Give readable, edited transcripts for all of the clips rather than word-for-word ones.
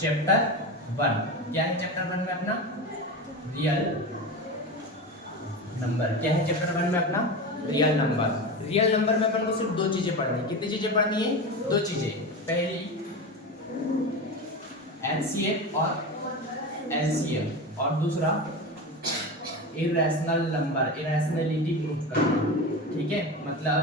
Chapter 1 क्या है? Chapter 1 में अपना रियल नंबर। क्या है चैप्टर 1 में अपना? Real number. रियल नंबर में अपन को सिर्फ दो चीजें पढ़नी है। कितनी चीजें पढ़नी है? दो चीजें। पहली एलसीएम और एलसीएम, और दूसरा इरेशनल नंबर, इरेशनलिटी प्रूफ करना। ठीक है, मतलब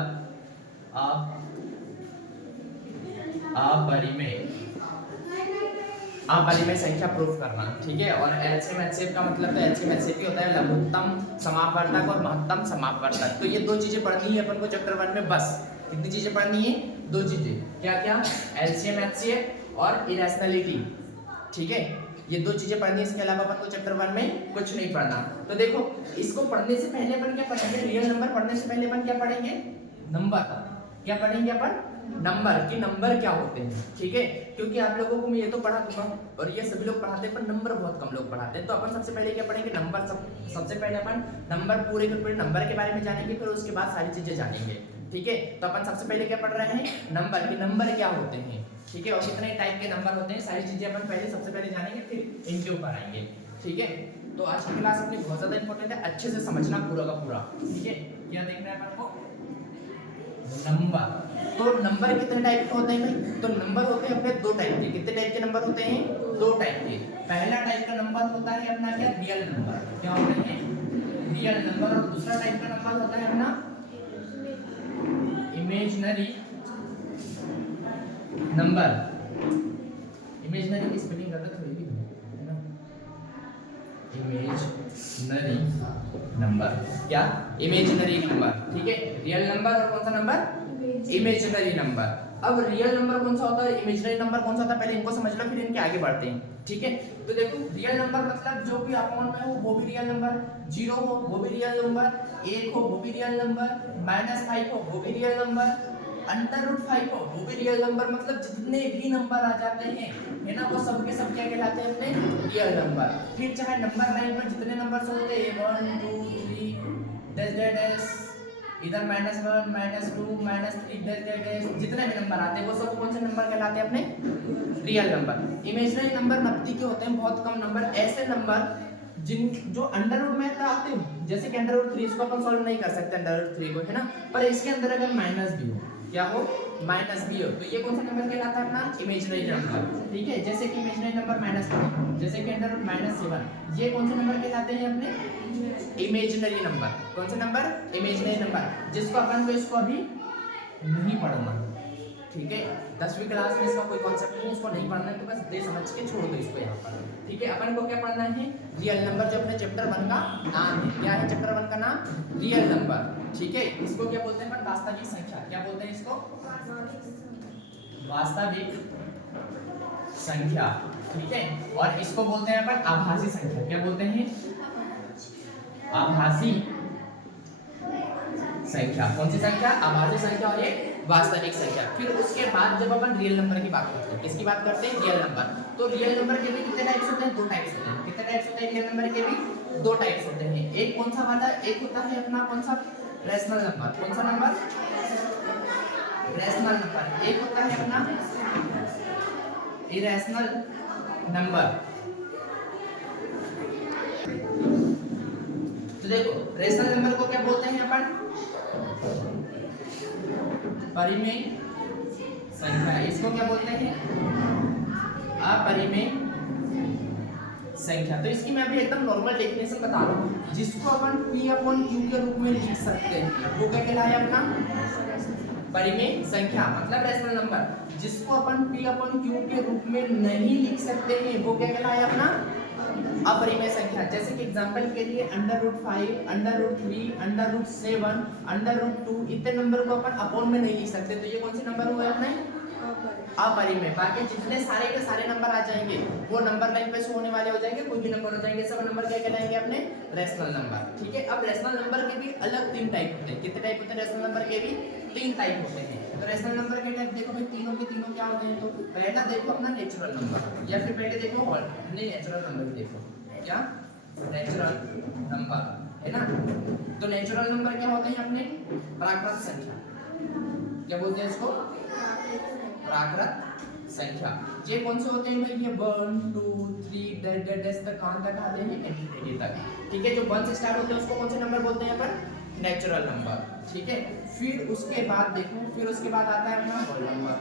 अपरिमेय संख्या प्रूफ करना। ठीक है, और एलसीएम एचसीएफ का मतलब तो एलसीएम एचसीएफ ही होता है, लघुत्तम समापवर्तक और महत्तम समापवर्तक। तो ये दो चीजें पढ़नी है अपन को चैप्टर 1 में बस। कितनी चीजें पढ़नी है? दो चीजें। क्या क्या? एलसीएम एचसीएफ और इरेशनलिटी। ठीक है, ये दो चीजें पढ़नी है। इसके अलावा अपन को चैप्टर 1 में कुछ नहीं पढ़ना। तो देखो, इसको पढ़ने से पहले अपन क्या पढ़ेंगे? रियल नंबर पढ़ने से पहले अपन क्या पढ़ेंगे? नंबर। क्या पढ़ेंगे अपन? नंबर। कि नंबर क्या होते हैं। ठीक है, क्योंकि आप लोगों को मैं ये तो पढ़ा दूंगा और ये सभी लोग पढ़ाते हैं, पर नंबर बहुत कम लोग पढ़ाते हैं। तो अपन सबसे पहले क्या पढ़ेंगे? नंबर। सबसे पहले अपन नंबर पूरे के पूरे नंबर के बारे में जानेंगे, फिर उसके बाद सारी चीजें जानेंगे। ठीक है, तो अपन सबसे पहले क्या पढ़ रहे हैं? नंबर। कि नंबर क्या होते हैं। ठीक है, और कितने टाइप के नंबर होते हैं, सारी चीजें अपन पहले सबसे पहले जानेंगे, फिर इनके ऊपर आएंगे। ठीक है, तो आज की क्लास अपनी बहुत ज्यादा इंपॉर्टेंट है, अच्छे से समझना पूरा का पूरा। ठीक है, क्या देखना है अपन को? नंबर। तो नंबर कितने टाइप के होते हैं भाई? तो नंबर होते हैं अपने दो टाइप के। कितने टाइप के नंबर होते हैं? दो टाइप के। पहला टाइप का नंबर होता है अपना क्या? Real number. क्या होते हैं? Real number. और दूसरा टाइप का नंबर होता है अपना इमेजिनरी नंबर। इमेजिनरी की स्पेलिंग गलत होगी है ना? Imaginary number. क्या? Imaginary number. ठीक है, रियल नंबर और कौन सा नंबर? Imaginary number. अब रियल नंबर कौन सा होता है, इमेजिनरी नंबर कौन सा होता है, पहले इनको समझ लो, फिर इनके आगे बढ़ते हैं। ठीक है, तो देखो, रियल नंबर मतलब जो भी अकाउंट में हो वो भी रियल नंबर, 0 हो वो भी रियल नंबर, 1 हो वो भी रियल नंबर, -5 हो वो भी रियल नंबर, √5 हो वो भी रियल नंबर। मतलब जितने भी नंबर आ जाते हैं, है ना, वो सब के सब क्या कहलाते हैं? अपने रियल नंबर। फिर चाहे नंबर लाइन में जितने नंबर्स होते हैं 1 2 3 डैश इधर -1 -2 -3 डैश जितने भी नंबर आते हैं वो सब कौन से नंबर कहलाते हैं? अपने रियल नंबर। इमेजिनरी नंबर 90 के होते हैं, बहुत कम नंबर, ऐसे नंबर जिन जो अंडर रूट में आते हैं, जैसे कि √3 इसको अपन सॉल्व नहीं कर सकते √3 को, है ना, पर इसके अंदर अगर माइनस भी हो, क्या हो? माइनस भी हो, तो ये कौन सा नंबर कहलाता है? अपना इमेजिनरी नंबर। ठीक है, जैसे कि इमेजिनरी नंबर -3, जैसे कि अंडर रूट -7, ये कौन से नंबर कहलाते हैं? अपने इमेजिनरी नंबर। कौन से नंबर? इमेजिनरी नंबर, जिसको अपन को इसको अभी नहीं पढ़ना। ठीक है, 10वीं क्लास में इसका कोई कॉन्सेप्ट नहीं, इसको नहीं पढ़ना है, तो बस दे समझ के छोड़ दो इसको यहाँ पर। ठीक है, अपन को क्या पढ़ना है? रियल नंबर, जो अपने चैप्टर 1 का नाम है। क्या है चैप्टर 1 का नाम? Real number. ठीक है, इसको क्या बोलते हैं अपन? वास्तविक संख्या। क्या बोलते हैं इसको? वास्तविक संख्या। ठीक है, और इसको बोलते हैं अपन आभासी संख्या। क्या बोलते हैं? आभासी संख्या। कौन सी संख्या? आभासी संख्या और ये वास्तविक संख्या। फिर उसके बाद जब अपन रियल नंबर की बात करते हैं, किसकी बात करते हैं? Real number. तो रियल नंबर के भी कितने टाइप्स होते हैं? दो टाइप्स होते हैं। कितने टाइप्स होते हैं रियल नंबर के भी? दो टाइप्स होते हैं। एक कौन सा वाला? एक होता है अपना कौन सा? Rational number. कौन सा नंबर? Rational number. एक होता है अपना इरेशनल नंबर। तो देखो, रैशनल नंबर को क्या बोलते हैं अपन? परिमेय संख्या। इसको क्या बोलते हैं? अपरिमेय संख्या। तो इसकी मैं अभी एकदम नॉर्मल डेफिनेशन बता रहा हूँ, जिसको अपन P/Q के रूप में लिख सकते हैं, वो क्या कहलाया? अपना परिमेय संख्या, मतलब रैशनल नंबर। जिसको अपन P/Q के रूप में नहीं लिख सकते हैं, वो क्या कहलाया? अपना अपरिमेय संख्या। जैसे कि एग्जांपल के लिए √5, √3, √7, √2 इतने नंबर को अपन अपॉन में नहीं लिख सकते, तो ये कौन से नंबर हुए अपने? अपरिमेय। बाकी जितने सारे के सारे नंबर आ जाएंगे वो नंबर लाइन पे शो होने वाले हो जाएंगे, कोई भी नंबर हो जाएंगे, सब नंबर क्या कहलाएंगे? अपने रैशनल नंबर। ठीक है, अब रैशनल नंबर के भी अलग 3 टाइप होते हैं। कितने टाइप होते हैं रैशनल नंबर के भी? 3 टाइप होते हैं। तो रैशनल नंबर के टाइप देखो भाई, तीनों के तीनों क्या होते हैं? तो पहला देखो अपना नेचुरल नंबर, या फिर पहले देखो नेचुरल नंबर। देखो क्या? नेचुरल नंबर, है ना। तो नेचुरल नंबर क्या होते हैं? अपने प्राकृत संख्या। क्या बोलते हैं इसको? प्राकृत संख्या। ये कौन से होते हैं भाई? ये 1 2 3 डैश तक कहां तक आते हैं? इन्फिनिटी तक। ठीक है, जो 1 से स्टार्ट होते हैं उसको कौन से नंबर बोलते हैं अपन? Natural number. ठीक है, फिर उसके बाद देखो, फिर उसके बाद आता है अपना होल नंबर।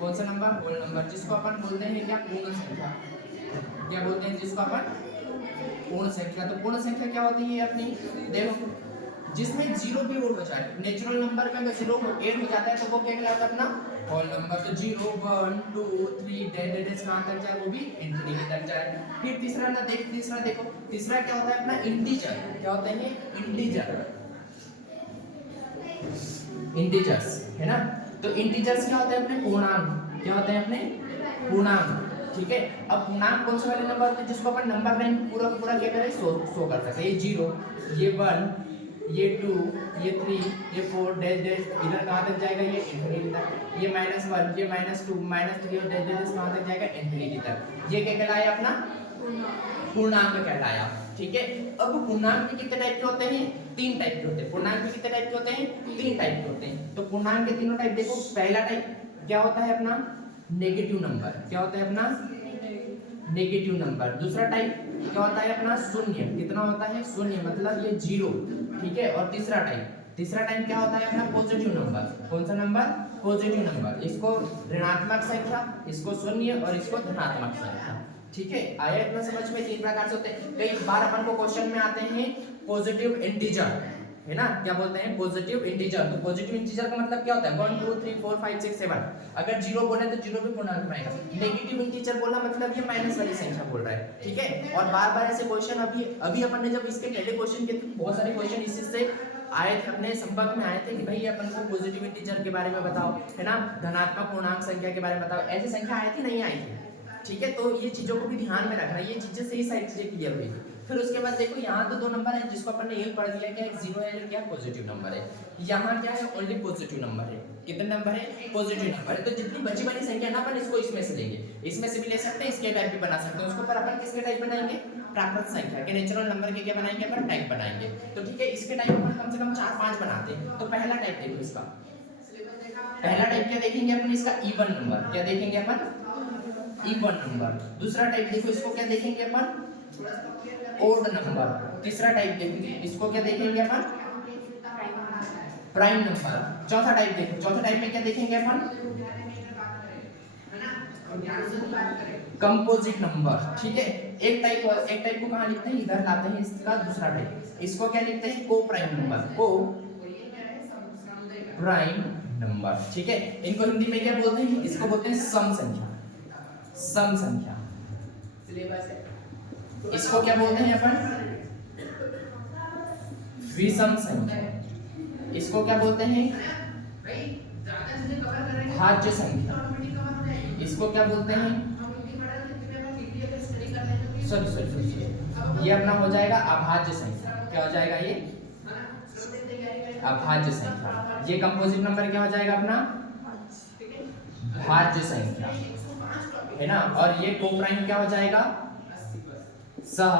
कौन सा नंबर? होल नंबर, जिसको अपन बोलते हैं क्या? पूर्ण संख्या। क्या बोलते हैं जिसको अपन? पूर्ण संख्या। तो पूर्ण संख्या क्या होती है अपनी? देखो, जिसमें जीरो भी ऐड हो जाए, नेचुरल नंबर में अगर जीरो ऐड हो जाता है तो वो क्या कहलाता है? अपना होल नंबर। तो 0 1 2 3 डैश कहां तक जाए? वो भी इंफिनिटी तक जाए। फिर तीसरा ना देख, तीसरा देखो, तीसरा क्या होता है अपना? इंटीजर। क्या होता है? इंटीजर, इंटीजर्स, है ना। तो इंटीजर्स क्या होते हैं अपने? पूर्णांक। क्या होते हैं अपने? पूर्णांक। ठीक है, अब पूर्णांक कौन से वाले नंबर होते हैं जिसको अपन नंबर लाइन पूरा का पूरा क्या करें? शो कर सकते हैं। ये 0, ये 1, ये 2, ये 3, ये 4 डैश इधर कहां तक जाएगा? ये इंफिनिटी तक। ये -1, ये -2, -3 और डैश कहां तक जाएगा? इंफिनिटी तक। ये क्या कहलाया अपना? पूर्णांक कहलाया। ठीक है, अब पूर्णांक भी कितने टाइप के होते हैं? 3 टाइप के होते हैं। पूर्णांक भी कितने टाइप के होते हैं? 3 टाइप के होते हैं। तो पूर्णांक के तीनों टाइप देखो। पहला टाइप क्या होता है अपना? Negative number. क्या होता है अपना? Negative number. दूसरा टाइप क्या होता है अपना? शून्य। कितना होता है? शून्य, मतलब ये 0। ठीक है, और तीसरा टाइप क्या होता है अपना? Positive number. कौन सा नंबर? Positive number. इसको ऋणात्मक संख्या, इसको शून्य और इसको धनात्मक संख्या। ठीक है, आया इतना समझ में? 3 प्रकार से होते हैं। कई बार अपन को क्वेश्चन में आते हैं पॉजिटिव इंटीजर, है ना। क्या बोलते हैं? Positive integer. तो पॉजिटिव इंटीजर का मतलब क्या होता है? 1 2 3 4 5 6 7। अगर 0 बोले तो 0 भी पूर्णांक में आएगा। नेगेटिव इंटीजर बोला मतलब ये माइनस वाली संख्या बोल रहा है। ठीक है, और बार-बार ऐसे क्वेश्चन अभी अपन ने जब इसके पहले क्वेश्चन के बहुत सारे क्वेश्चन इसी से आए थे, अपने संपर्क में आए थे कि भाई अपन को पॉजिटिव इंटीजर के बारे में बताओ, है ना, धनात्मक पूर्णांक संख्या के बारे में बताओ। ऐसी संख्या आई थी, नहीं आई थी? ठीक है, तो ये चीजों को भी ध्यान में रखना, ये चीजें से ही सारी चीजें क्लियर हुई। फिर उसके बाद देखो, यहाँ तो 2 नंबर है जिसको अपन ने एक पढ़ लिया, क्या? एक 0 है, क्या? पॉजिटिव नंबर है। यहाँ क्या है? ओनली पॉजिटिव नंबर है। कितने नंबर है? पॉजिटिव नंबर है। तो जितनी बची वाली संख्या ना अपन इसको इसमें से लेंगे, इसमें से भी ले सकते हैं, इसके टाइप भी बना सकते हैं। उसको पर अपन किसके टाइप बनाएंगे? प्राकृत संख्या के, नेचुरल नंबर के क्या बनाएंगे अपन? टाइप बनाएंगे। तो ठीक है, इसके टाइप अपन कम से कम 4-5 बनाते हैं। तो पहला टाइप देखो इसका, पहला टाइप क्या देखेंगे अपन? इसका इवन नंबर। क्या देखेंगे अपन? Even number. दूसरा टाइप देखो, इसको क्या देखेंगे अपन? Odd number. तीसरा टाइप देखेंगे, इसको क्या देखेंगे अपन? Prime number. चौथा टाइप देखो, चौथा टाइप में क्या देखेंगे अपन? Composite number. ठीक है, एक टाइप को कहां लिखते हैं? इधर लाते हैं। इसका दूसरा टाइप, इसको क्या लिखते हैं? को प्राइम नंबर। को प्राइम नंबर। ठीक है, इनको हिंदी में क्या बोलते हैं? इसको बोलते हैं सम संख्या। सम संख्या। इसको क्या बोलते हैं अपन? विषम संख्या। इसको क्या बोलते हैं? भाज्य संख्या। इसको क्या बोलते हैं? सॉरी, ये अपना हो जाएगा अभाज्य संख्या। क्या हो जाएगा ये? अभाज्य संख्या। ये कंपोजिट नंबर क्या हो जाएगा अपना? भाज्य संख्या, है ना। और ये को प्राइम क्या हो जाएगा? सह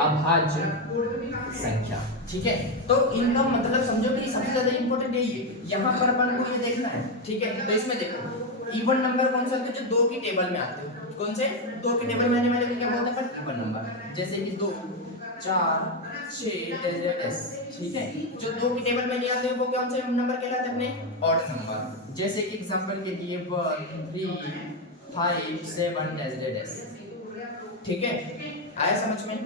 अभाज्य संख्या। ठीक है, तो इनका मतलब समझो कि सबसे ज्यादा इंपॉर्टेंट यही है। यहाँ पर अपन को ये देखना है। ठीक है, तो इसमें देखो, इवन नंबर कौन से होते हैं? जो 2 की टेबल में आते हैं। कौन से? 2 की टेबल में आने वाले को क्या बोलते हैं अपन? Even number. जैसे कि 2 4 6 ठीक है, जो 2 की टेबल में नहीं आते वो कौन से नंबर कहलाते हैं? अपने ऑड नंबर। जैसे कि एग्जांपल के लिए 1 3 5 7 ठीक है, आया समझ में?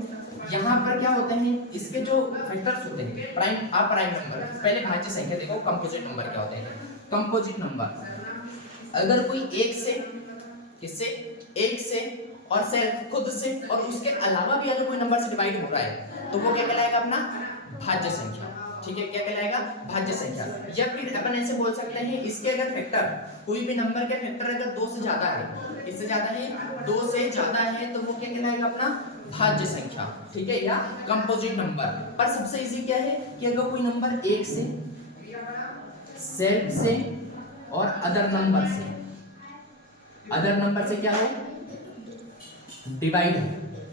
यहाँ पर क्या होते हैं? इसके जो फैक्टर्स होते हैं, प्राइम अप्राइम नंबर। पहले भाज्य संख्या देखो, कंपोजिट नंबर क्या होते हैं? कंपोजिट नंबर अगर कोई एक से, किससे? एक से और सेल्फ खुद से और उसके अलावा भी अगर कोई नंबर से डिवाइड हो रहा है तो वो क्या कहलाएगा? अपना भाज्य संख्या। ठीक है, क्या कहलाएगा? भाज्य संख्या। या फिर अपन ऐसे बोल सकते हैं, इसके अगर फैक्टर, कोई भी नंबर के फैक्टर अगर 2 से ज्यादा है, किससे ज्यादा है? 2 से ज्यादा है, तो वो क्या कहलाएगा? अपना भाज्य संख्या। ठीक है, या कंपोजिट नंबर। पर सबसे इजी क्या है कि अगर कोई नंबर एक से, सेल्फ से और अदर नंबर से, अदर नंबर से क्या हो? डिवाइड हो,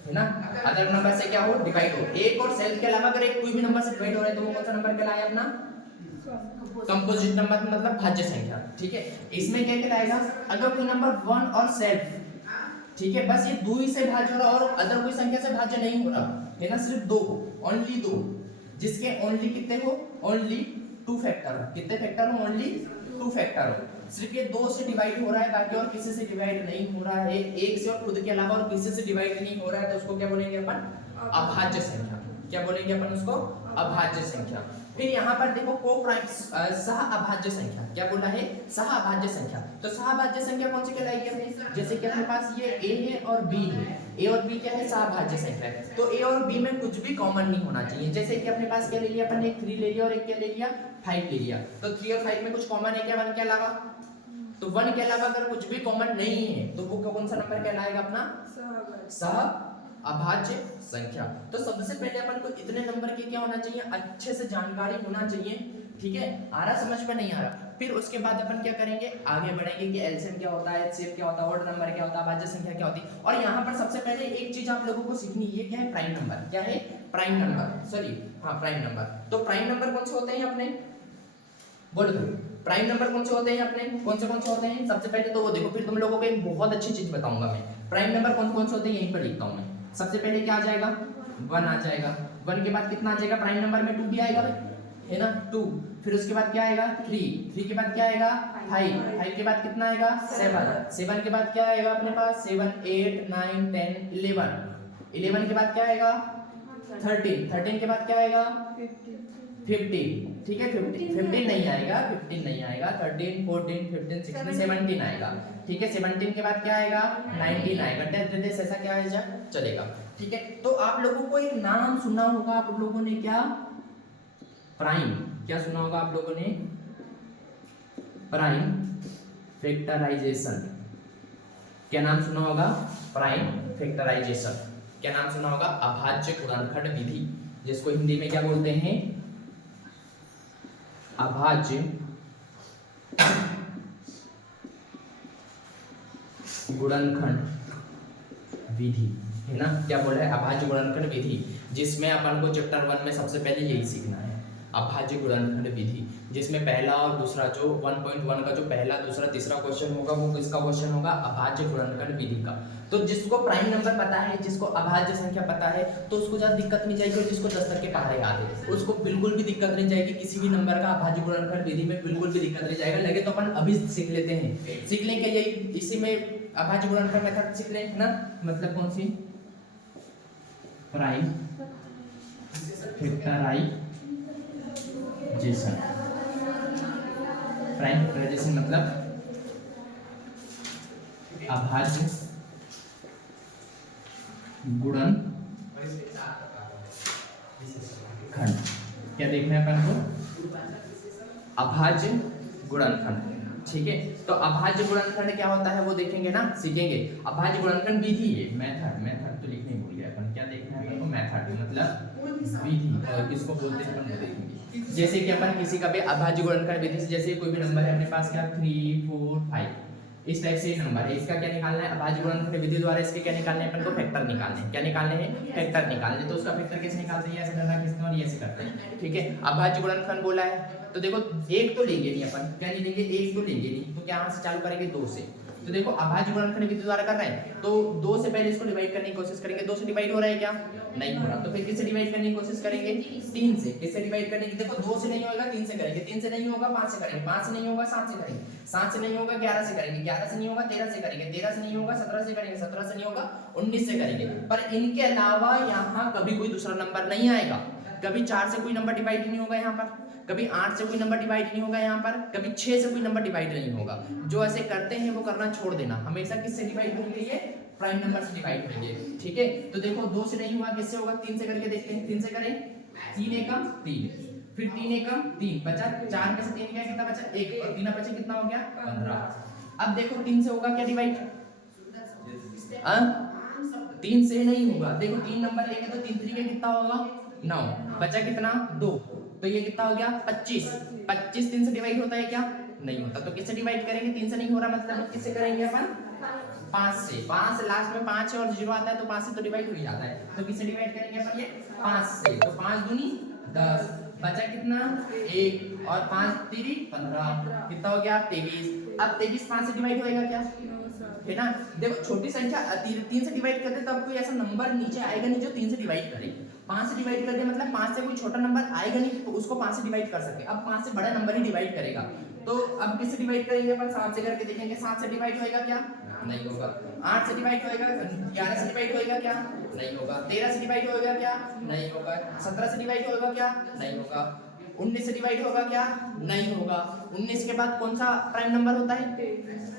है ना। अदर नंबर से क्या हो? डिवाइड हो। एक और सेल्फ के अलावा अगर एक कोई भी नंबर से डिवाइड हो रहा है तो वो कौन सा नंबर कहलाया? अपना कंपोजिट नंबर मतलब भाज्य संख्या, ठीक है। इसमें क्या कहलाएगा, अगर कोई नंबर 1 और सेल्फ, ठीक है, बस ये दो ही से भाज्य हो रहा और अदर कोई संख्या से भाज्य नहीं हो रहा है ना, सिर्फ दो, ओनली दो, जिसके ओनली कितने हो, ओनली 2 फैक्टर हो, कितने फैक्टर हो, ओनली 2 फैक्टर हो, सिर्फ ये दो से डिवाइड हो रहा है, बाकी और किसी से डिवाइड नहीं हो रहा है, एक से और खुद के अलावा और किसी से डिवाइड नहीं हो रहा है, तो उसको क्या बोलेंगे अपन, अभाज्य संख्या। क्या बोलेंगे अपन उसको, अभाज्य संख्या। फिर यहाँ पर देखो को प्राइम सह अभाज्य संख्या, क्या बोला है, सह अभाज्य संख्या। तो सह अभाज्य संख्या कौन सी कहलाएगी अपने, जैसे कि अपने पास ये a है और b है, a और b क्या है, सह अभाज्य संख्या है, तो a और b में कुछ भी कॉमन नहीं होना चाहिए। जैसे कि अपने पास क्या ले लिया अपन ने, 3 ले लिया और एक क्या ले लिया, 5 ले लिया, तो 3 और 5 में कुछ कॉमन है क्या 1 के अलावा, तो 1 के अलावा अगर कुछ भी कॉमन नहीं है तो वो कौन सा नंबर कहलाएगा अपना, सह अभाज्य संख्या। तो सबसे पहले अपन को इतने नंबर की क्या होना चाहिए, अच्छे से जानकारी होना चाहिए, ठीक है। आ रहा समझ में, नहीं आ रहा, फिर उसके बाद अपन क्या करेंगे, आगे बढ़ेंगे कि एलसीएम क्या होता है, एचसीएफ क्या होता है, ऑड नंबर क्या होता है, अभाज्य संख्या क्या होती है। और यहाँ पर सबसे पहले एक चीज आप लोगों को सीखनी है, क्या है, प्राइम नंबर। क्या है, प्राइम नंबर, सॉरी हाँ प्राइम नंबर। तो प्राइम नंबर कौन से होते हैं अपने, बोलो तो प्राइम नंबर कौन से होते हैं अपने, कौन से होते हैं। सबसे पहले तो वो देखो, फिर तुम लोगों को एक बहुत अच्छी चीज बताऊंगा मैं, प्राइम नंबर कौन से होते हैं यहीं पर लिखता हूँ मैं। सबसे पहले क्या आ जाएगा, 1 आ जाएगा, 1 के बाद कितना आ जाएगा, प्राइम नंबर में 2 भी आएगा है ना, 2, फिर उसके बाद क्या आएगा, 3 के बाद क्या आएगा, 5 के बाद कितना आएगा, 7 के बाद क्या आएगा अपने पास, 7 8 9 10 11 के बाद क्या आएगा, 13 के बाद क्या आएगा, 15, ठीक है, 15 नहीं आएगा, 13 14 15 16 17 आएगा, ठीक है। 17 के बाद क्या आएगा, 19 आएगा, डेस ऐसा क्या आएगा चलेगा, ठीक है। तो आप लोगों को एक नाम सुना होगा आप लोगों ने, क्या, प्राइम, क्या सुना होगा आप लोगों ने, प्राइम फैक्टराइजेशन। क्या नाम सुना होगा, प्राइम फैक्टराइजेशन। क्या नाम सुना होगा, अभाज्य गुणनखंड विधि, जिसको हिंदी में क्या बोलते हैं, अभाज्य गुणनखंड विधि, है ना। क्या बोला है, अभाज्य गुणनखंड विधि, जिसमें अपन को चैप्टर 1 में सबसे पहले यही सीखना है, अभाज्य गुणनखंड विधि, जिसमें पहला और दूसरा जो 1.1 का जो पहला दूसरा तीसरा क्वेश्चन होगा वो किसका क्वेश्चन होगा, अभाज्य गुणनखंड विधि का। तो जिसको प्राइम नंबर पता है, जिसको अभाज्य संख्या पता है, तो उसको ज्यादा दिक्कत नहीं जाएगी, और जिसको 10 तक के पढ़ाए याद है उसको बिल्कुल भी दिक्कत नहीं जाएगी, किसी भी नंबर का अभाज्य गुणनखंड विधि में बिल्कुल भी दिक्कत नहीं जाएगा। लगे तो अपन अभी सीख लेते हैं, सीख लेंगे यही, इसी में अभाज्य गुणनखंड मेथड सीख लें ना, मतलब कौन सी, प्राइम फैक्टराइजेशन। प्राइम फैक्टराइजेशन मतलब अभाज्य गुणनखंड। क्या देखना है अपन को, अभाज्य गुणनखंड, ठीक है। तो अभाज्य गुणनखंड क्या होता है वो देखेंगे ना, सीखेंगे। अभाज्य गुणनखंड विधि है, मेथड तो लिखने भूल गया अपन, क्या देखना है अपन को, मेथड मतलब विधि, और किसको बोलते हैं अपन वो देखेंगे। जैसे कि अपन किसी का भी अभाज्य गुणनखंड विधि से, जैसे कोई भी नंबर है अपने पास, क्या 3 4 5 इस टाइप से नंबर है, इसका क्या निकालना है, अभाज्य गुणनखंड विधि द्वारा इसके क्या निकालने हैं अपन को, फैक्टर निकालने हैं। क्या निकालने हैं, फैक्टर निकालने। तो उसका फैक्टर कैसे निकालते हैं, ऐसे करना किसने, और ऐसे करते हैं, ठीक है। अभाज्य गुणनखंड बोला है तो देखो एक तो लेंगे नहीं अपन, क्या नहीं लेंगे, एक तो लेंगे नहीं, तो क्या यहाँ से चालू करेंगे 2 से। तो देखो अभाज्य गुणनखंड विधि द्वारा कर रहे हैं तो 2 से पहले इसको डिवाइड करने की कोशिश करेंगे, 2 से डिवाइड हो रहा है क्या, नहीं हो रहा, तो फिर किससे डिवाइड करने की कोशिश करेंगे, 3 से। किससे डिवाइड करने की, देखो 2 से नहीं होगा 3 से करेंगे, 3 से नहीं होगा 5 से करेंगे, 5 से नहीं होगा 7 से करेंगे, 7 से नहीं होगा 11 से करेंगे, 11 से नहीं होगा 13 से करेंगे, 13 से नहीं होगा 17 से करेंगे, 17 से नहीं होगा 19 से करेंगे। पर इनके अलावा यहाँ कभी कोई दूसरा नंबर नहीं आएगा, कभी 4 से कोई नंबर डिवाइड नहीं होगा यहाँ पर, कभी 8 से कोई नंबर डिवाइड नहीं होगा यहाँ पर, कभी 6 से कोई नंबर डिवाइड नहीं होगा। जो ऐसे करते हैं वो करना छोड़ देना, हमेशा किससे डिवाइड होंगे, ये प्राइम नंबर से डिवाइड होंगे, ठीक है। तो देखो 2 से नहीं हुआ, किससे होगा, 3 से करके देखते हैं, 3 से करें, 3 एकम 3, फिर 3 एकम 3 बचा, 4 में से 3 गया कितना बचा, 1, और 3 बचे कितना हो गया, 15। अब देखो 3 से होगा क्या डिवाइड, 3 से नहीं होगा, देखो 3 नंबर लेंगे तो 3 3 के कितना होगा, 9, बचा कितना, 2, तो ये कितना हो गया 25। 25 3 से डिवाइड होता है क्या, नहीं होता, तो किससे डिवाइड करेंगे, 3 से नहीं हो रहा, मतलब किससे करेंगे अपन, 5 से। 5 से लास्ट में 5 है और 0 आता है तो 5 से तो डिवाइड हो ही जाता है, तो किससे डिवाइड करेंगे अपन, ये 5 से। तो 5 दूनी 10, बचा कितना 1 और 5 3 15 कितना हो गया 23। अब 23 5 से डिवाइड होएगा क्या है ना। देखो छोटी संख्या 3 से डिवाइड करते तब कोई ऐसा नंबर नीचे आएगा नहीं जो 3 से डिवाइड करे। 5 से डिवाइड कर दे मतलब 5 से कोई छोटा नंबर आएगा नहीं तो उसको 5 से डिवाइड कर सके। अब 5 से बड़ा नंबर ही डिवाइड करेगा तो अब किससे डिवाइड करेंगे अपन 7 से करके देखेंगे। 7 से डिवाइड होएगा क्या नहीं होगा। 8 से डिवाइड होएगा 11 से डिवाइड होएगा क्या नहीं होगा। 13 से डिवाइड होएगा क्या नहीं होगा। 17 से डिवाइड होएगा क्या नहीं होगा। 19 से डिवाइड होगा क्या नहीं होगा। 19 के बाद कौन सा प्राइम नंबर होता है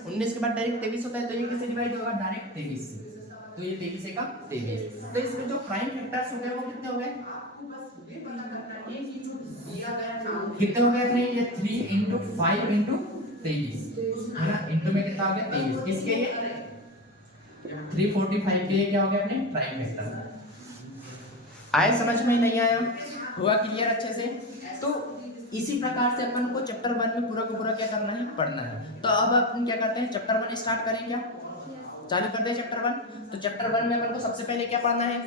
19 के बाद डायरेक्ट 23 होता है तो ये किससे डिवाइड होगा डायरेक्ट 23 से। तो ये 23 का 23। तो इसमें जो प्राइम फैक्टर्स हो गए वो कितने हो गए कितने हो गए अपने ये 3 × 5 × 23 है ना। इंटू में कितना हो गया 23। किसके ये 345 के क्या हो गया अपने प्राइम फैक्टर। आए समझ में नहीं आया हुआ क्लियर अच्छे से। तो इसी प्रकार से अपन को चैप्टर 1 में पूरा का पूरा क्या करना है पढ़ना है। तो अब अपन क्या करते हैं चैप्टर 1 स्टार्ट करें क्या चालू करते हैं चैप्टर 1। तो चैप्टर 1 में अपन को सबसे पहले क्या पढ़ना है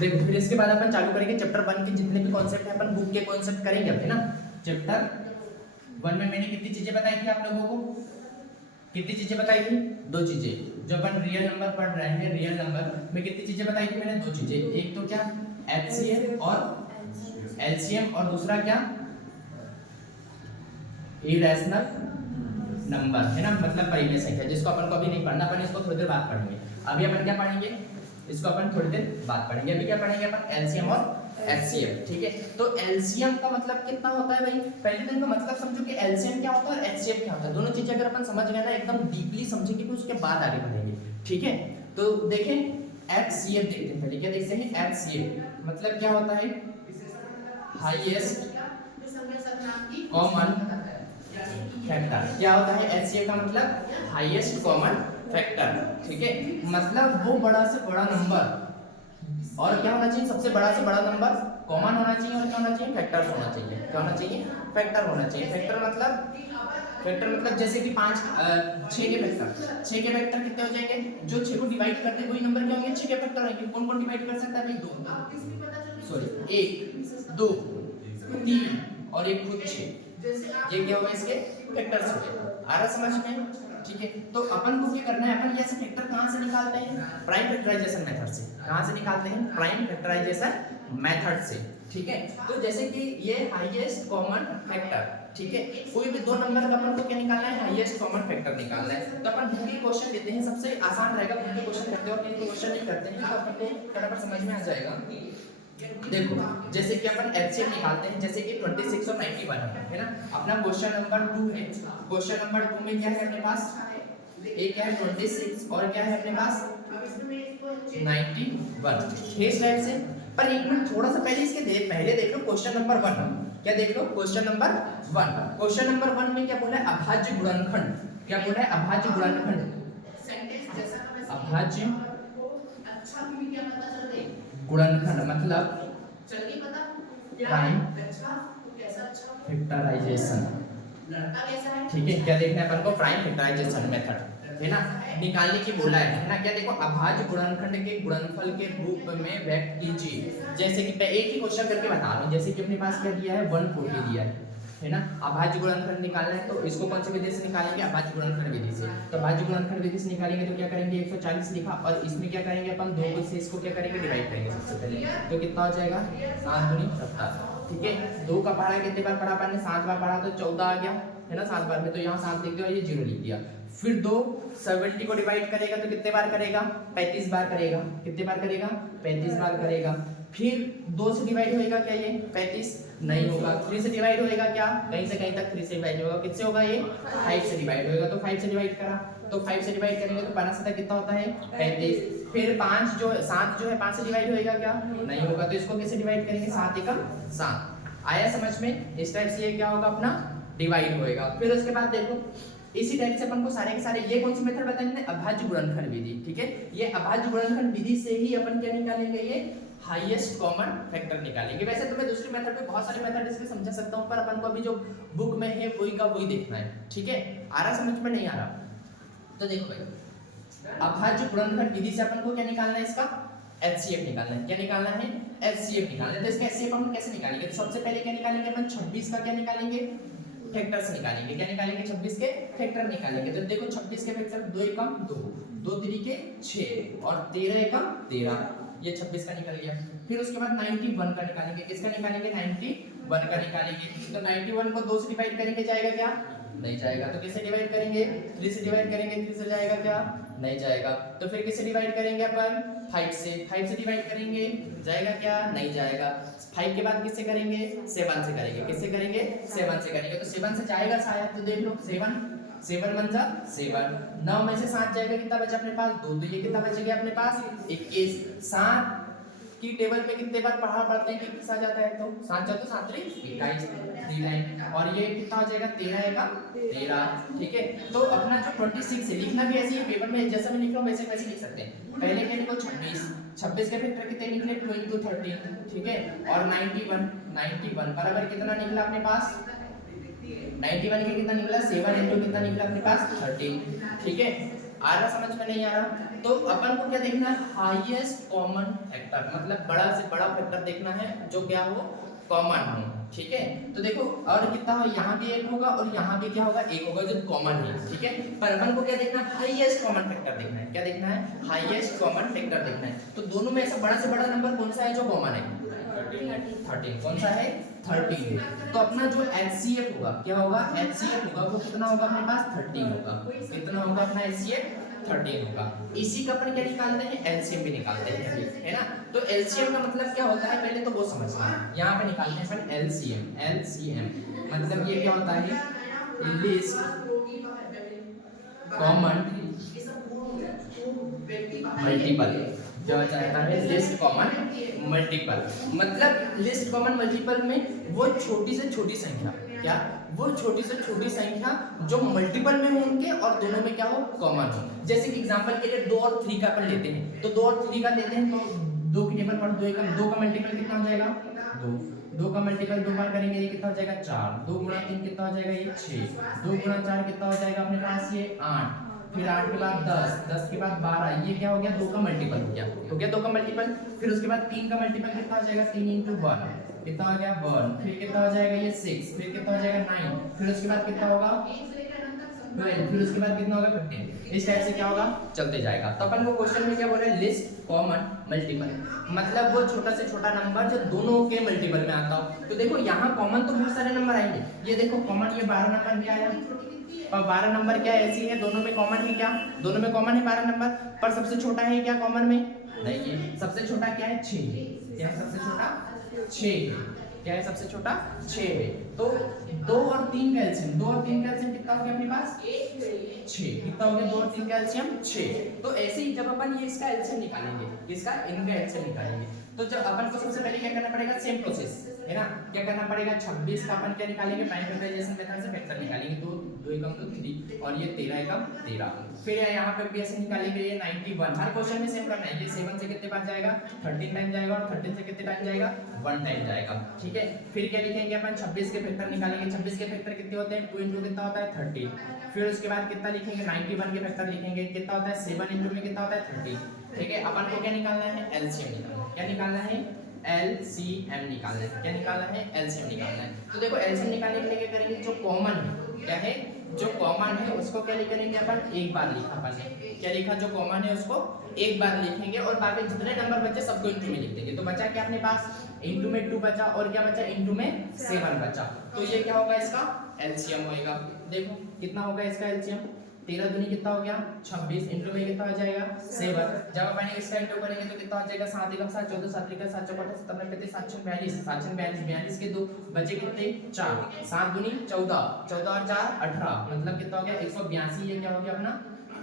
देखो। फिर इसके बाद अपन चालू करेंगे चैप्टर 1 के जितने भी कॉन्सेप्ट है अपन बुक के कॉन्सेप्ट करेंगे है ना। चैप्टर 1 में मैंने कितनी चीजें बताई थी आप लोगों को कितनी चीजें बताई थी 2 चीजें। जो अपन रियल नंबर पढ़ रहे हैं रियल नंबर में कितनी चीजें बताई थी मैंने 2 चीजें। एक तो क्या एचसीएफ और एलसीएम और दूसरा क्या इरेशनल नंबर है ना मतलब परिमेय संख्या जिसको अपन को अभी नहीं पढ़ना अपन इसको थोड़ी देर बाद पढ़ेंगे। अभी अपन क्या पढ़ेंगे इसको अपन थोड़ी देर बाद पढ़ेंगे। अभी क्या पढ़ेंगे अपन एलसीएम और एचसीएफ ठीक है। तो एलसीएम का मतलब कितना होता है भाई पहले दिन का मतलब समझो कि एलसीएम क्या होता है और एचसीएफ क्या होता है। दोनों चीजें अगर अपन समझ गए ना एकदम डीपली समझेंगे फिर उसके बाद आगे बढ़ेंगे ठीक है। तो देखें एचसीएफ देखते हैं पहले क्या देखते हैं एचसीएफ मतलब क्या होता है हाईएस्ट कॉमन फैक्टर। क्या होता है एचसीएफ का मतलब हाईएस्ट कॉमन फैक्टर ठीक है। मतलब वो बड़ा से बड़ा नंबर और क्या होना चाहिए सबसे बड़ा से बड़ा नंबर कॉमन होना चाहिए और क्या होना चाहिए फैक्टर्स होना चाहिए। क्या होना चाहिए फैक्टर होना चाहिए। फैक्टर मतलब जैसे कि 6 के फैक्टर कितने हो जाएंगे जो 6 को डिवाइड करते हैं वही नंबर क्या होंगे 6 के फैक्टर होंगे। कौन कौन डिवाइड कर सकता है भाई 2 सॉरी 1 2 3 और एक खुद 6 ये क्या होगा इसके फैक्टर्स हो गए। आ रहा समझ में ठीक है। तो अपन को क्या करना है अपन ये फैक्टर कहां से निकालते हैं प्राइम फैक्टराइजेशन मेथड से। कहां से निकालते हैं प्राइम फैक्टराइजेशन मेथड से ठीक है। तो जैसे कि ये हाईएस्ट कॉमन फैक्टर ठीक है। कोई भी दो नंबर का अपन को क्या निकालना है हाईएस्ट कॉमन फैक्टर निकालना है। तो अपन बुक के क्वेश्चन लेते हैं सबसे आसान रहेगा बुक के क्वेश्चन करते हैं और कहीं क्वेश्चन नहीं करते हैं तो अपन को फटाफट समझ में आ जाएगा। देखो जैसे कि अपन एचसीएफ निकालते हैं जैसे कि 26 और 91 है ना। अपना क्वेश्चन नंबर 2 है। क्वेश्चन नंबर 2 में क्या है अपने पास एक क्या है 26 और क्या है अपने पास 91 इस टाइप से। पर एक मिनट थोड़ा सा पहले इसके पहले देख लो क्वेश्चन नंबर 1 क्या देख लो क्वेश्चन नंबर 1। क्वेश्चन नंबर 1 में क्या बोला है अभाज्य गुणनखंड। क्या बोला है अभाज्य गुणनखंड अभाज्य गुणनखंड मतलब प्राइम फैक्टराइजेशन ठीक है। क्या देखना है अपन को प्राइम फैक्टराइजेशन मेथड है ना निकालने की बोला है ना। क्या देखो अभाज्य गुणनखंड के गुणनफल के रूप में व्यक्त कीजिए। जैसे कि एक ही क्वेश्चन करके बता रहा हूं जैसे कि अपने पास क्या दिया है 140 दिया है ना। अभाज्य गुणनखंड निकालना है तो इसको कौन से विधि से निकालेंगे अभाज्य गुणनखंड विधि से। तो अभाज्य गुणनखंड विधि से निकालेंगे तो क्या करेंगे 140 लिखा और इसमें क्या करेंगे अपन 2 से इसको क्या करेंगे डिवाइड करेंगे सबसे पहले। तो कितना हो जाएगा 7 दूनी 17 ठीक है। 2 का पढ़ा कितने बार पढ़ा अपन ने 7 बार पढ़ा तो 14 आ गया है ना 7 बार में। तो यहाँ 7 लिख दिया और ये 0 लिख दिया। फिर 2 70 को डिवाइड करेगा तो कितने बार करेगा 35 बार करेगा। कितने बार करेगा 35 बार करेगा। फिर 2 से डिवाइड होएगा क्या ये 35 नहीं होगा। 3 से डिवाइड होएगा क्या कहीं से कहीं तक 3 से डिवाइड होगा। किससे होगा ये 5 से डिवाइड होएगा। तो 5 से डिवाइड करा तो 5 से डिवाइड करेंगे तो 5 तक कितना होता है 35। फिर 5 जो 7 जो है 5 से डिवाइड होएगा क्या नहीं होगा। तो इसको कैसे डिवाइड करेंगे 7 × 7 आया समझ में। इस टाइप से ये क्या होगा अपना डिवाइड होएगा। फिर उसके बाद देखो इसी टाइप से अपन को सारे के सारे ये कौन सी मेथड बताएंगे अभाज्य गुणनखंड विधि ठीक है। ये अभाज्य गुणनखंड विधि से ही अपन क्या निकालेंगे ये हाईएस्ट कॉमन फैक्टर निकालेंगे। वैसे तो मैं दूसरी मेथड पे बहुत सारे मेथड इसके समझा सकता हूं पर अपन को अभी जो बुक में है वही का वही देखना है ठीक है। आ रहा समझ में नहीं आ रहा। तो देखो भाई अभाज्य गुणनखंड विधि से अपन को क्या निकालना है, इसका एचसीएफ निकालना है। क्या निकालना है, एचसीएफ निकालना है। तो इसका एचसीएफ हम कैसे निकालेंगे, तो सबसे पहले क्या निकालेंगे अपन 26 का क्या निकालेंगे, फैक्टर्स निकालेंगे। क्या निकालेंगे, 26 के फैक्टर निकालेंगे। तो देखो 26 के फैक्टर 2 एकम 2, 2 3 6 और 13 एकम 13, ये 26 का निकल गया। फिर उसके बाद 91 का निकालेंगे। किसका निकालेंगे, 91 का निकालेंगे। तो 91 को 2 से डिवाइड करेंगे, जाएगा क्या, नहीं जाएगा। तो किससे डिवाइड करेंगे, 3 से डिवाइड करेंगे, 3 से जाएगा क्या, नहीं जाएगा। तो फिर किससे डिवाइड करेंगे अपन, 5 से, 5 से डिवाइड करेंगे, जाएगा क्या, नहीं जाएगा। 5 के बाद किससे करेंगे, 7 से करेंगे। किससे करेंगे, 7 से करेंगे। तो 7 से जाएगा शायद, तो देख लो 7 7 बन जा 7, 9 में से 7 जाएगा, कितना बचा अपने पास 2, तो ये कितना बच गया अपने पास 21। 7 की टेबल में कितने बार पढ़ते हैं कि किस आ जाता है, तो 7 जा तो 7 3 21 3 लाइन, और ये कितना हो जाएगा 13 का 13। ठीक है, तो अपना जो 26 है लिखना भी ऐसे ही पेपर में जैसा मैं लिख रहा हूँ वैसे वैसे लिख सकते हैं। पहले क्या लिखो 26 के फैक्टर कितने निकले 2 into 13, ठीक है, और 91 बराबर कितना निकला अपने पास 91 के कितना निकला 7 into कितना निकला अपने पास 13। ठीक है, आ रहा समझ में, नहीं आ रहा। तो अपन को क्या देखना है, हाईएस्ट कॉमन फैक्टर, मतलब बड़ा से बड़ा फैक्टर देखना है जो क्या हो, कॉमन हो। ठीक है, तो देखो और कितना हो, यहाँ भी एक होगा और यहाँ भी क्या होगा, एक होगा जो कॉमन है। ठीक है, पर अपन को क्या देखना है, हाईएस्ट कॉमन फैक्टर देखना है। क्या देखना है, हाईएस्ट कॉमन फैक्टर देखना है। तो दोनों में ऐसा बड़ा से बड़ा नंबर कौन सा है जो कॉमन है, 13। कौन सा है, 13। तो अपना जो एचसीएफ होगा, क्या होगा, एचसीएफ होगा वो कितना होगा अपने पास 13 होगा। कितना होगा अपना एचसीएफ 13 होगा। इसी का अपन क्या निकालते हैं, एलसीएम भी निकालते हैं, है ना। तो एलसीएम का मतलब क्या होता है पहले तो वो समझना है। यहाँ पे निकालते हैं अपन एलसीएम मतलब ये क्या होता है, लिस्ट कॉमन मल्टीपल, जो चाहता है लिस्ट कॉमन मल्टीपल, मतलब लिस्ट कॉमन मल्टीपल में वो छोटी से छोटी संख्या, क्या वो छोटी से छोटी संख्या जो मल्टीपल में हो उनके और दोनों में क्या हो, कॉमन हो। जैसे कि एग्जांपल के लिए 2 और 3 का अपन लेते हैं, तो 2 और 3 का लेते हैं, तो 2 की टेबल पर 2 का मल्टीपल कितना हो जाएगा 2 का मल्टीपल 2 बार करेंगे ये कितना हो जाएगा 4, 2 गुणा 3 कितना हो जाएगा ये 6, 2 गुणा 4 कितना हो जाएगा अपने पास ये 8, फिर 8 के बाद 10, 10 के बाद 12, ये क्या हो गया 2 का मल्टीपल हो गया 2 का मल्टीपल। फिर उसके बाद 3 का मल्टीपल कितना हो जाएगा 3 into 1 कितना हो गया 1, फिर कितना हो जाएगा ये 6, फिर कितना हो जाएगा 9, फिर उसके बाद कितना होगा 12, फिर उसके बाद कितना होगा 15। इस टाइप से क्या होगा चलते जाएगा। तो अपन को क्वेश्चन में क्या बोल रहे हैं, लिस्ट कॉमन मल्टीपल, मतलब वो छोटा से छोटा नंबर जो दोनों के मल्टीपल में आता हो। तो देखो यहाँ कॉमन तो बहुत सारे नंबर आएंगे, ये देखो कॉमन ये 12 नंबर भी आया, और 12 नंबर क्या ऐसी है दोनों में कॉमन है, क्या दोनों में कॉमन है 12 नंबर, पर सबसे छोटा है क्या कॉमन में, नहीं है, सबसे छोटा क्या है 6, क्या है सबसे छोटा 6 है, क्या है सबसे छोटा 6 है। तो 2 और 3 का एलसीएम, 2 और 3 का एलसीएम कितना हो गया अपने पास 6, कितना हो गया 2 और 3 का एलसीएम 6। तो ऐसे ही जब अपन ये इसका एलसीएम निकालेंगे, इसका इनका एलसीएम निकालेंगे, तो जब अपन को सबसे पहले क्या करना पड़ेगा, सेम प्रोसेस है ना, क्या करना पड़ेगा 26 का अपन क्या निकालेंगे, प्राइम फैक्टराइजेशन मेथड से फैक्टर निकालेंगे, 2 एकम तो 3 और ये 13 एकम 13। फिर यहाँ पे भी ऐसे निकालेंगे ये 91, हर क्वेश्चन में सेम करना है, ये 7 से कितने बार जाएगा 13 टाइम जाएगा, और 13 से कितने टाइम जाएगा 1 टाइम जाएगा। ठीक है, फिर क्या लिखेंगे अपन 26 के फैक्टर निकालेंगे, 26 के फैक्टर कितने होते हैं 2 into कितना होता है 30। फिर उसके बाद कितना लिखेंगे 91 के फैक्टर लिखेंगे, कितना होता है 7 into में कितना होता है 30। ठीक है, अपन को क्या निकालना है एलसीएम निकालना है, क्या निकालना है एलसीएम निकालना है, क्या निकालना है एलसीएम निकालना है। तो देखो एलसीएम निकालने के लिए क्या करेंगे, जो कॉमन है क्या है, जो कॉमन है उसको क्या करेंगे अपन एक बार लिखा, अपन क्या लिखा, जो कॉमन है उसको एक बार लिखेंगे और बाकी जितने नंबर बचे सबको इनटू में लिख देंगे। तो बचा क्या अपने पास, इनटू में 2 बचा और क्या बचा इनटू में 7 बचा। तो ये क्या होगा इसका एलसीएम होएगा, देखो कितना होगा इसका एलसीएम, 13 दूनी कितना हो गया 26, इंटू में कितना हो जाएगा 7। जब अपन इसका इंटू करेंगे तो कितना हो जाएगा 7 एकम 7 14 7 एकम 7 चौका 7 35 7 42 7 42 42 के 2 बचे कितने 4, 7 दूनी 14, 14 और 4 18, मतलब कितना हो गया 182। ये क्या हो गया अपना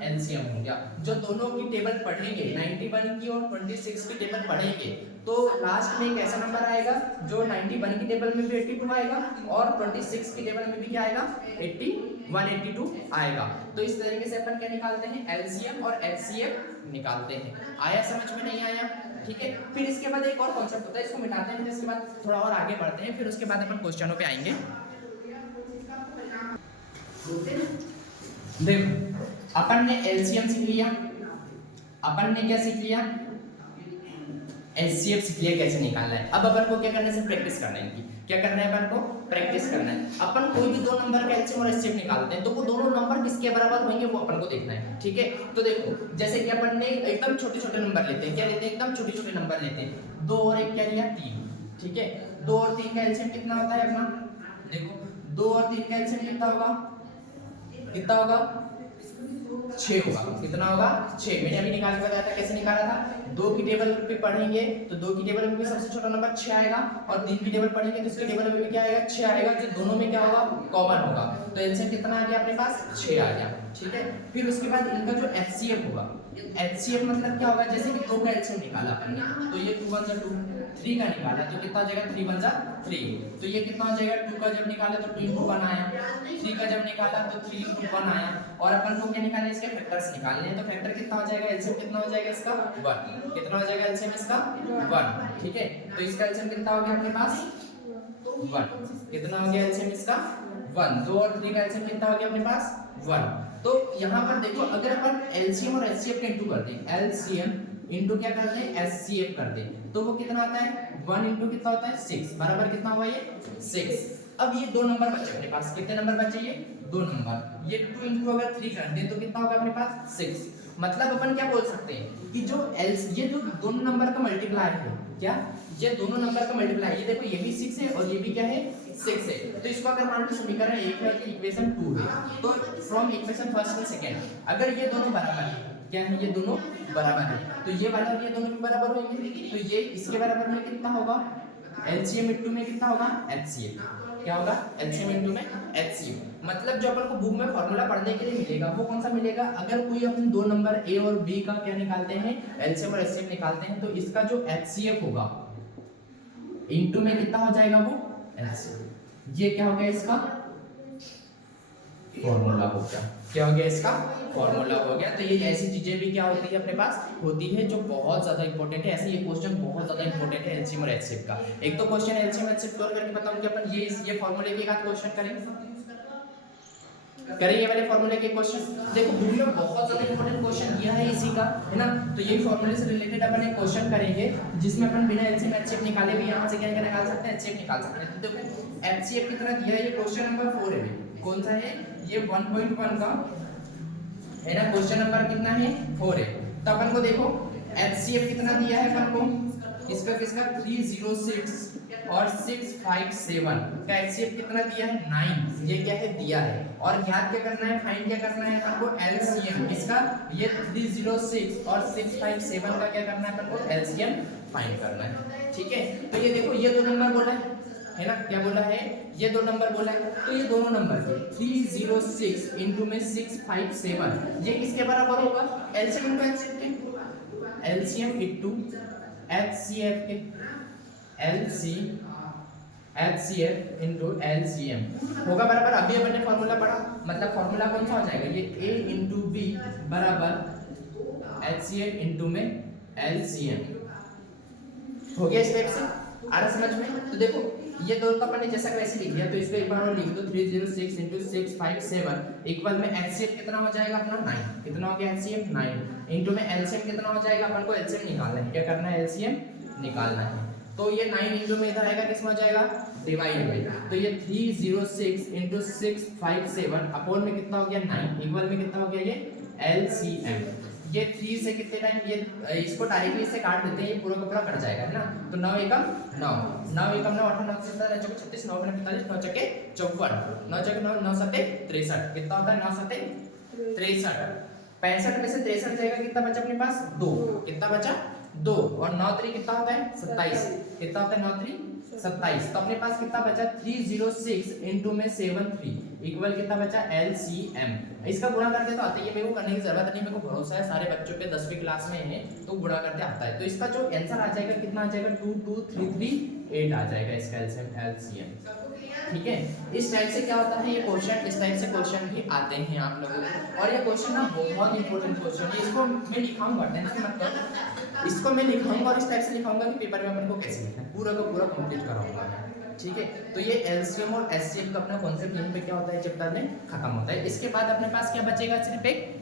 एलसीएम हो गया। जो दोनों की टेबल पढ़ेंगे 91 की और 26 की टेबल पढ़ेंगे तो लास्ट में एक ऐसा नंबर आएगा जो 91 की टेबल में भी 82 आएगा और 26 की टेबल में भी क्या आएगा 182 आएगा। तो इस तरीके से अपन क्या निकालते हैं एलसीएम और एचसीएफ निकालते हैं। आया समझ में, नहीं आया? ठीक है, फिर इसके बाद एक और कॉन्सेप्ट होता है, इसको मिटाते हैं, फिर इसके बाद थोड़ा और आगे बढ़ते हैं, फिर उसके बाद अपन क्वेश्चनों पे आएंगे। देखो अपन ने एलसीएम सीख लिया, अपन ने क्या सीख लिया, एचसीएफ सीख लिया कैसे निकालना है। अब अपन को क्या करना है, प्रैक्टिस करना है इनकी। क्या करना है अपन को, प्रैक्टिस करना है। अपन कोई भी दो नंबर का एलसीएम और एचसीएफ निकालते हैं तो वो दोनों नंबर किसके बराबर होंगे वो अपन को देखना है, ठीक है। तो देखो जैसे कि अपन ने एकदम छोटे छोटे नंबर लेते हैं, क्या लेते हैं, एकदम छोटे छोटे नंबर लेते हैं। 2 और 1 क्या लिया, 3, ठीक है। 2 और 3 का एलसीएम कितना होता है अपना, देखो 2 और 3 का एलसीएम कितना होगा, कितना होगा, 6 होगा। कितना होगा, 6। मैंने अभी निकाल के बताया था कैसे निकाला था। 2 की टेबल पे पढ़ेंगे तो 2 की टेबल में भी सबसे छोटा नंबर 6 आएगा, और 3 की टेबल पढ़ेंगे तो इसकी टेबल में भी क्या आएगा, 6 आएगा, जो दोनों में क्या होगा, कॉमन होगा। तो एलसीएम कितना आ गया अपने पास, 6 आ गया, ठीक है। फिर उसके बाद इनका जो एचसीएफ होगा, एचसीएफ मतलब क्या होगा, जैसे कि 2 का एलसीएम निकाला अपन ने तो ये 2 1 जा 2, 3 का निकाला तो कितना हो जाएगा, 3 1 जा 3। तो ये कितना हो जाएगा, 2 का जब निकाला तो 2 into 1 आया, 3 का जब निकाला तो 3 into 1 आया, और अपन को क्या निकालना है, इसके फैक्टर्स निकालने हैं। तो फैक्टर कितना हो जाएगा, एलसीएम कितना हो जाएगा इसका, 1। कितना हो जाएगा एलसीएम इसका, 1, ठीक है। तो इसका एलसीएम कितना हो गया अपने पास, 1। कितना हो गया एलसीएम इसका, 1। 2 और 3 का एलसीएम कितना हो गया अपने पास, 1। तो यहाँ पर देखो अगर अपन एलसीएम और एचसीएफ का इंटू कर दें, एलसीएम इंटू क्या कर दें, एचसीएफ कर दें, तो वो कितना आता है, 1 इंटू कितना होता है, 6, बराबर कितना हुआ ये, 6। अब ये 2 नंबर बचे अपने पास, कितने नंबर बचे, ये 2 नंबर। ये 2 इंटू अगर 3 कर दें तो कितना होगा अपने पास, 6। मतलब अपन क्या बोल सकते हैं कि जो ये जो दोनों नंबर का मल्टीप्लाई है, क्या ये दोनों नंबर का मल्टीप्लाई, ये देखो ये भी 6 है और ये भी क्या है, 6 है। तो इसको अगर मान लो समीकरण 1 है कि इक्वेशन 2 है, तो from equation first and second अगर ये दोनों बराबर है, क्या है, ये दोनों बराबर है, तो ये वाला ये दोनों भी बराबर होंगे, तो ये इसके बराबर में कितना होगा, एलसीएम इंटू में कितना होगा, एचसीएफ। क्या होगा, एलसीएम इंटू में एचसीएफ। मतलब जो अपन को बुक में फार्मूला पढ़ने के लिए मिलेगा वो कौन सा मिलेगा, अगर कोई अपन दो नंबर ए और बी का क्या निकालते हैं, एलसीएम और एचसीएफ निकालते हैं, तो इसका जो एचसीएफ होगा इंटू में कितना हो जाएगा, वो एलसीएम। ये क्या हो गया, इसका फॉर्मूला हो गया। क्या हो गया, इसका फॉर्मूला हो गया। तो ये ऐसी चीजें भी क्या होती है अपने पास होती है जो बहुत ज्यादा इंपॉर्टेंट है। ऐसे ये क्वेश्चन बहुत ज्यादा इंपॉर्टेंट है एलसीएम और एचसीएफ का। एक तो क्वेश्चन एलसीएम एचसीएफ सॉल्व करके बताऊं कि अपन ये फॉर्मूले के एक आध क्वेश्चन करें ये वाले फॉर्मूले के क्वेश्चन। देखो बुक में बहुत ज्यादा इंपॉर्टेंट क्वेश्चन दिया है इसी का, है ना। तो यही फॉर्मूले से रिलेटेड अपन एक क्वेश्चन करेंगे जिसमें अपन बिना एलसीएम एचसीएफ निकाले भी यहां से क्या निकाल सकते हैं, एचसीएफ निकाल सकते हैं। तो देखो एचसीएफ कितना दिया है, ये क्वेश्चन नंबर 4 है। कौन सा है ये, 1.1 का है ना, क्वेश्चन नंबर कितना है, 4 है। तो अपन को देखो एचसीएफ कितना दिया है अपन को, इसका किसका 306 और 657 का एचसीएफ कितना दिया है, 9। ये क्या है, दिया है। और याद क्या करना है, फाइंड क्या करना है अपन को, एलसीएम इसका। ये 306 और 657 का क्या करना है अपन को, एलसीएम फाइंड करना है, ठीक है। तो ये देखो ये दो नंबर बोला है ना, क्या बोला है, ये दो नंबर बोला है। तो ये दोनों नंबर 306 इंटू में 657 ये किसके बराबर होगा, एलसीएम इंटू एचसीएफ के, एलसीएम इंटू एचसीएफ के, एचसीएफ इंटू एलसीएम होगा बराबर। अभी अपन ने फॉर्मूला पढ़ा, मतलब फॉर्मूला कौन सा हो जाएगा, ये a इंटू बी बराबर एचसीएफ इंटू में एलसीएम हो गया। इस टाइप से आ रहा समझ में। तो देखो ये दोनों का अपन ने जैसा वैसे लिख दिया, तो इसको एक बार और लिख दो, 306 इंटू 657 इक्वल में एचसीएफ कितना हो जाएगा अपना, 9। कितना हो गया एचसीएफ, 9 इंटू में एलसीएम कितना हो जाएगा, अपन को एलसीएम निकालना है। क्या करना है, एलसीएम निकालना है। तो ये 9 इंटू में इधर आएगा, किसमें हो जाएगा, डिवाइड बाय। तो ये 306 इंटू 657 अपॉन में कितना हो गया, 9 इक्वल में कितना हो गया, ये एलसीएम। ये 3 से कितने टाइम, ये इसको डायरेक्टली इससे काट देते हैं, ये पूरा का पूरा कट जाएगा, है ना। तो 9 एकम 9, 9 एकम 9, 8 9 17 9 36 9 45 9 चके 54 9 चके 9 9 7 63 कितना होता है, 9 7 63 65 में से 63 जाएगा, कितना बचा अपने पास, 2। कितना बचा, 2। और 9 3 कितना होता है, 27। कितना होता है, 9 3 27। तो अपने पास कितना बचा, 306 इंटू में 73 इक्वल कितना बचा, एलसीएम। इसका गुणा करते तो आता है, ये मेरे को करने की जरूरत नहीं, मेरे को भरोसा है सारे बच्चों पे 10वीं क्लास में है तो गुणा करते आता है। तो इसका जो आंसर आ जाएगा कितना आ जाएगा, 22338 आ जाएगा इसका एलसीएम, ठीक है। इस टाइप से क्या होता है ये क्वेश्चन, इस टाइप से क्वेश्चन भी आते हैं आप लोगों को। और ये क्वेश्चन ना बहुत इंपॉर्टेंट क्वेश्चन है, इसको मैं लिखाऊंगा, टेंशन मत करो, इसको मैं लिखाऊंगा और इस टाइप से लिखाऊंगा कि पेपर में अपन को कैसे लिखना है, पूरा का पूरा कंप्लीट कराऊंगा, ठीक है। तो ये एलसीएम और एचसीएफ का अपना कॉन्सेप्ट यहीं पे क्या होता है चैप्टर में खत्म होता है। इसके बाद अपने पास क्या बचेगा, सिर्फ एक